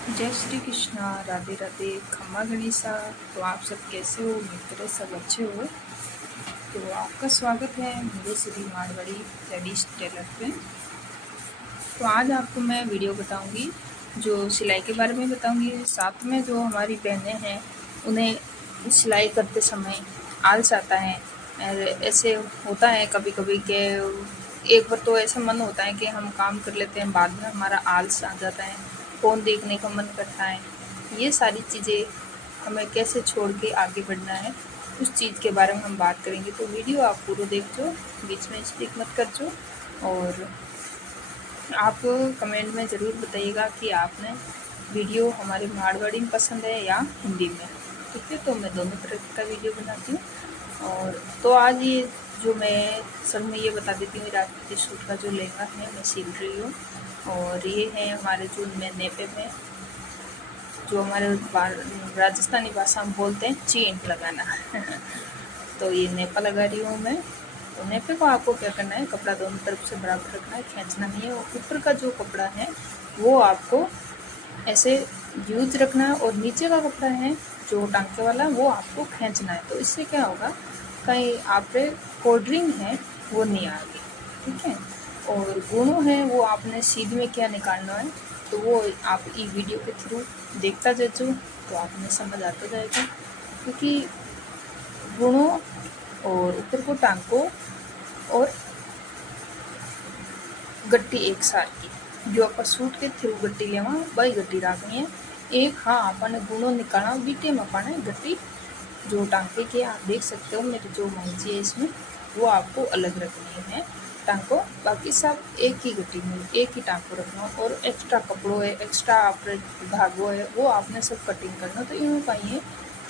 जय श्री कृष्णा, राधे राधे, खम्मा गणिसा। तो आप सब कैसे हो? मित्र सब अच्छे हो? तो आपका स्वागत है मेरे श्री मारवाड़ी लेडीज टेलर पे। तो आज आपको मैं वीडियो बताऊंगी, जो सिलाई के बारे में बताऊंगी। साथ में जो हमारी बहनें हैं उन्हें सिलाई करते समय आलस आता है। ऐसे होता है कभी कभी कि एक बार तो ऐसा मन होता है कि हम काम कर लेते हैं, बाद में हमारा आलस आ जाता है, फ़ोन देखने का मन करता है। ये सारी चीज़ें हमें कैसे छोड़ के आगे बढ़ना है, उस चीज़ के बारे में हम बात करेंगे। तो वीडियो आप पूरा देखो, बीच में स्किप मत करजो। और आप कमेंट में ज़रूर बताइएगा कि आपने वीडियो हमारे मारवाड़ी में पसंद है या हिंदी में। ठीक है, तो मैं दोनों तरह का वीडियो बनाती हूँ। और तो आज ये जो मैं सब में ये बता देती हूँ, राजपूती सूट का जो लहंगा है मैं सिल रही हूँ। और ये है हमारे जो मैं नेपे में, जो हमारे राजस्थानी भाषा में बोलते हैं चेन लगाना। तो ये नेपा लगा रही हूँ मैं। तो नेपे को आपको क्या करना है, कपड़ा दोनों तरफ से बराबर रखना है, खींचना नहीं है। और ऊपर का जो कपड़ा है वो आपको ऐसे यूज रखना है, और नीचे का कपड़ा है जो टांके वाला वो आपको खींचना है। तो इससे क्या होगा, कहीं आप पे कोल्ड्रिंग है वो नहीं आएगी। ठीक है, और गुणों है वो आपने सीध में क्या निकालना है, तो वो आप ई वीडियो के थ्रू देखता जाओ तो आपने समझ आता जाएगा। क्योंकि गुणों और ऊपर को टांको और गट्टी एक साथ की, जो आप सूट के थ्रू गट्टी लेवा वही गट्टी रखनी है एक। हाँ, अपने गुणों निकालना बीटे में अपने गट्टी जो टांके के आप देख सकते हो मेरे जो मंची है इसमें, वो आपको अलग रखनी है टांको। बाकी सब एक ही गट्टी में एक ही टांको रखना। और एक्स्ट्रा कपड़ों है, एक्स्ट्रा आप धागो है, वो आपने सब कटिंग करना। तो इनमें पाइए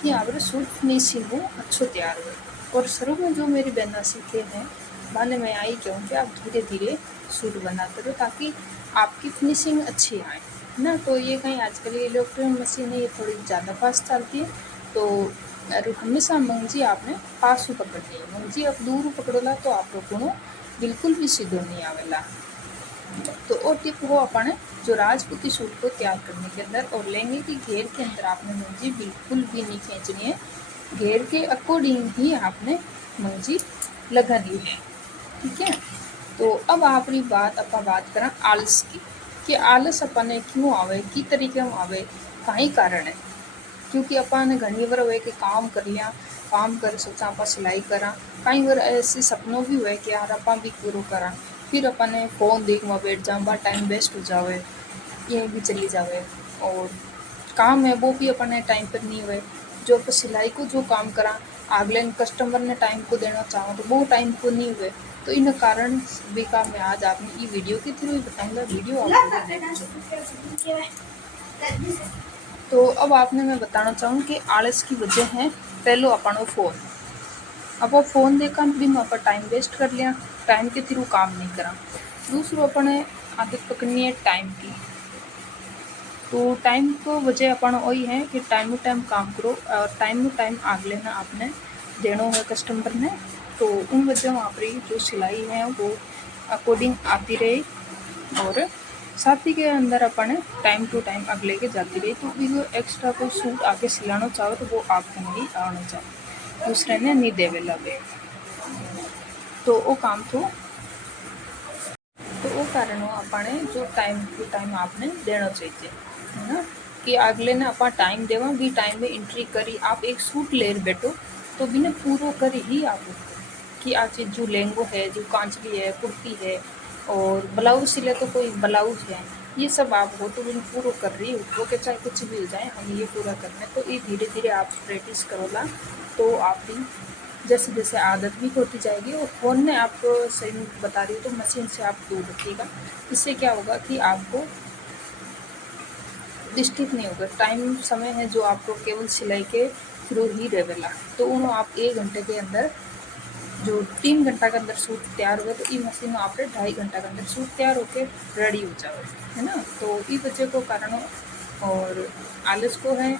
कि आप सूट फिनिशिंग हो अच्छो तैयार हो। और शुरू में जो मेरी बहना सीखे हैं माने मैं आई क्यों कि आप धीरे धीरे सूट बनाते रहो ताकि आपकी फिनिशिंग अच्छी आए ना। तो ये कहीं आजकल ये इलेक्ट्रॉनिक मशीन है, ये थोड़ी ज़्यादा फास्ट चलती है। तो हमेशा मंगजी आपने पास पकड़नी है। मंगजी आप दूर पकड़ोला तो आप लोगों को बिल्कुल भी सीधो नहीं आवेला। तो वो टिप हो अपने जो राजपूती सूट को तैयार करने के अंदर। और लहंगे की घेर के अंदर आपने मंगजी बिल्कुल भी नहीं खींचनी है, घेर के अकॉर्डिंग ही आपने मंगजी लगानी है। ठीक है, तो अब आपकी बात अपन बात करा आलस की, कि आलस अपने क्यों आवे, की तरीके में आवे, कहीं कारण है। क्योंकि अपन घनी बार हुए कि काम कर लिया, काम कर सोचा आप सिलाई करा, कई बार ऐसे सपनों भी हुए कि यार अपन भी पूरा करा, फिर अपन फ़ोन देख में बैठ जाऊँ, बा टाइम वेस्ट हो जावे, ये भी चली जावे। और काम है वो भी अपने टाइम पर नहीं हुए। जो अपन सिलाई को जो काम करा अगले कस्टमर ने टाइम को देना चाहो तो वो टाइम को नहीं हुए। तो इन कारण भी का मैं आज आपने ये वीडियो के थ्रू ही बताऊंगा। वीडियो आप पूरी देखो। तो अब आपने मैं बताना चाहूँ कि आलस की वजह है पहलो अपन फ़ोन। अब वो फ़ोन देखा दिन अपन टाइम वेस्ट कर लिया, टाइम के थ्रू काम नहीं करा। दूसरों अपने आदत पकड़नी है टाइम की। तो टाइम को वजह अपन वही है कि टाइम टू टाइम काम करो, और टाइम टू टाइम अगले ने आपने देना है कस्टमर ने। तो उन वजह आपकी जो सिलाई है वो अकॉर्डिंग आती रही, और साथ ही के अंदर अपन टाइम टू टाइम अगले के जाती रही। तो भी एक्स्ट्रा कोई सूट आके सिलाना चाहो तो वो आपको नहीं आना चाहो, दूसरे ने नहीं देवे लगे। तो वो काम तो वो कारण अपने जो टाइम टू टाइम आपने देना चाहिए, है ना। कि अगले ने अपना टाइम देवा भी टाइम में एंट्री करी, आप एक सूट ले बैठो तो भी ने पूरा करी ही आप कि आज जो लहंगो है, जो कांचली है, कुर्ती है, और ब्लाउज सिले तो कोई ब्लाउज है, ये सब आप हो तो बिन पूरा कर रही हो कि चाहे कुछ भी हो जाए हम ये पूरा करना है। तो ये धीरे धीरे आप प्रैक्टिस करोला तो आपकी जैसे जैसे आदत भी होती जाएगी। और फ़ोन ने आपको सही बता रही हो तो मशीन से आप दूर रखिएगा। इससे क्या होगा कि आपको डिस्ट्रिक्ट नहीं होगा। टाइम समय है जो आपको केवल सिलाई के थ्रू ही रहेला। तो उन्होंने आप 1 घंटे के अंदर जो 3 घंटा के अंदर सूट तैयार हुए, तो ई मशीन में आपने 2.5 घंटा के अंदर सूट तैयार होके रेडी हो जाए, है ना। तो ई बच्चे को कारण और आलस को है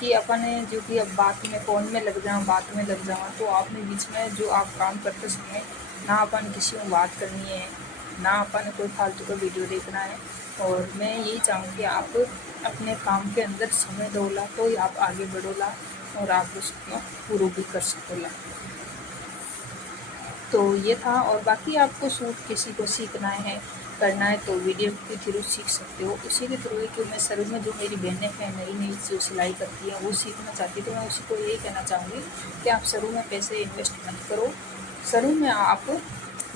कि अपने जो कि अब बात में फ़ोन में लग जाओ, बात में लग जाओ, तो आपने बीच में जो आप काम करते समय ना अपन किसी में बात करनी है, ना अपन कोई फालतू का वीडियो देखना है, और मैं यही चाहूँगी आप अपने काम के अंदर समय दोला तो आप आगे बढ़ोला और आप उसको पूरा भी कर सकोला। तो ये था। और बाकी आपको सूट किसी को सीखना है करना है तो वीडियो के थ्रू सीख सकते हो। उसी के थ्रू कि मैं शुरू में जो मेरी बहनें हैं नई नई जो सिलाई करती हैं वो सीखना चाहती तो मैं उसी को यही कहना चाहूँगी कि आप शुरू में पैसे इन्वेस्ट मत करो। शुरू में आप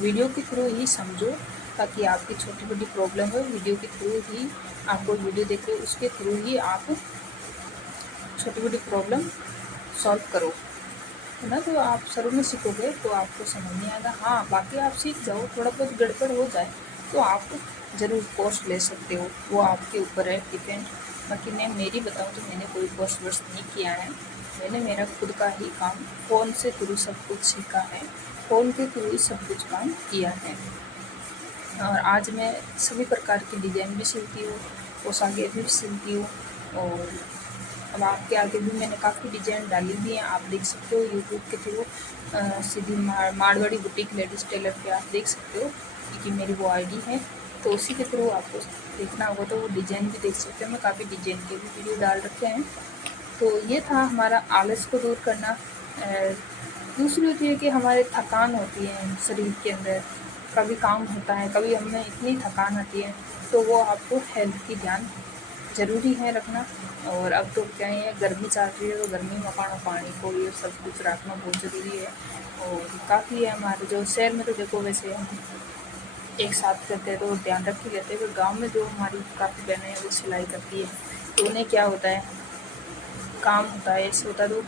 वीडियो के थ्रू ही समझो ताकि आपकी छोटी मोटी प्रॉब्लम हो वीडियो के थ्रू ही आपको वीडियो देखो उसके थ्रू ही आप छोटी मोटी प्रॉब्लम सॉल्व करो है ना। तो आप शुरू में सीखोगे तो आपको समझ नहीं आएगा। हाँ बाकी आप सीख जाओ थोड़ा बहुत गड़बड़ हो जाए तो आप ज़रूर कोर्स ले सकते हो, वो आपके ऊपर है डिपेंड। बाकी मैं मेरी बताऊँ तो मैंने कोई कोर्स वर्स नहीं किया है। मैंने मेरा खुद का ही काम फ़ोन से थ्रू सब कुछ सीखा है, फ़ोन के थ्रू ही सब कुछ काम किया है। और आज मैं सभी प्रकार की डिज़ाइन भी सिलती हूँ, पोशाकें भी सिलती हूँ। और अब आपके आगे भी मैंने काफ़ी डिज़ाइन डाली भी हैं, आप देख सकते हो यूट्यूब के थ्रू सीधी मारवाड़ी बुटीक लेडीज़ टेलर पे आप देख सकते हो कि मेरी वो आईडी है। तो उसी के थ्रू आपको देखना होगा तो वो डिज़ाइन भी देख सकते हो। मैं काफ़ी डिज़ाइन के भी वीडियो डाल रखे हैं। तो ये था हमारा आलस को दूर करना। दूसरी होती है कि हमारे थकान होती है शरीर के अंदर, कभी काम होता है कभी हमें इतनी थकान आती है तो वो आपको हेल्थ की ध्यान ज़रूरी है रखना। और अब तो क्या है गर्मी चल रही है तो गर्मी में पानी को ये सब कुछ रखना बहुत ज़रूरी है। और काफ़ी है हमारे जो शहर में तो देखो वैसे हम एक साथ करते हैं तो ध्यान रख ही लेते हैं, पर गाँव में जो हमारी काफ़ी बहनें हैं वो सिलाई करती है तो उन्हें क्या होता है काम होता है ऐसे होता है तो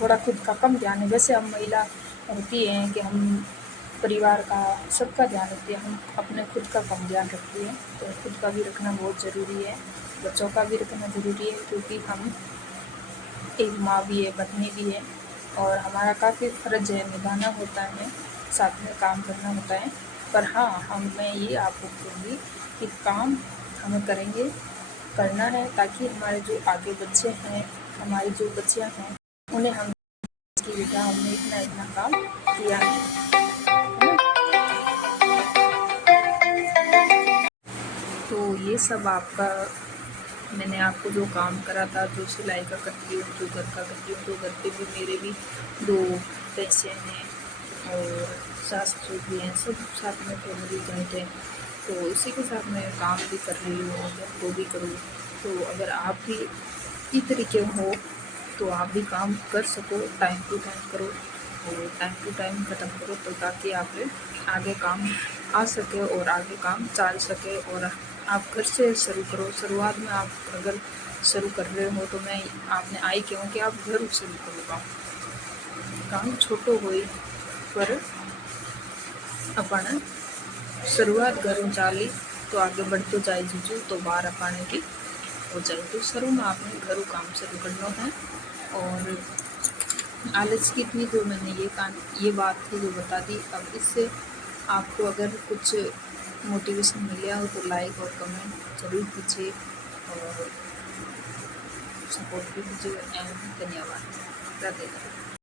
थोड़ा खुद का कम ध्यान है। वैसे हम महिला होती हैं कि हम परिवार का सबका ध्यान रखते हैं, हम अपने खुद का कम ध्यान रखते हैं तो खुद का भी रखना बहुत ज़रूरी है, बच्चों का भी रखना ज़रूरी है क्योंकि हम एक माँ भी है पत्नी भी है और हमारा काफ़ी फ़र्ज़ है निभाना होता है, साथ में काम करना होता है। पर हाँ मैं ये आपको कहूँगी कि काम हमें करना है ताकि हमारे जो आगे बच्चे हैं, हमारी जो बच्चियाँ हैं उन्हें हम कि बेटा हमने इतना इतना काम किया है ना। तो ये सब आपका मैंने आपको जो काम करा था, जो सिलाई का करती हूँ, जो घर का करती हूँ, तो घर पे भी मेरे भी 2 भैंसें हैं और सास ससुर भी हैं, सब साथ में फैमिली जॉइंट है। तो इसी के साथ मैं काम भी कर रही हूँ, घर को भी करूँ। तो अगर आप भी इस तरीके हो तो आप भी काम कर सको, टाइम टू टाइम करो और टाइम टू टाइम ख़त्म करो तो ताकि आप आगे काम आ सके और आगे काम चल सके। और आप घर से शुरू करो। शुरुआत में आप अगर शुरू कर रहे हो तो मैं आपने आई क्यों कि आप घर शुरू करो, काम छोटो हो पर अपन शुरुआत घरों चाली तो आगे बढ़ते जाए जीजू तो बाहर अपाने की हो जाए। तो शुरू में आपने घरों काम शुरू करना है। और आलस की थी जो मैंने ये बात थी जो बता दी। अब इससे आपको अगर कुछ मोटिवेशन मिला हो तो लाइक और कमेंट ज़रूर कीजिए और सपोर्ट भी कीजिए। एंड धन्यवाद। राधे राधे।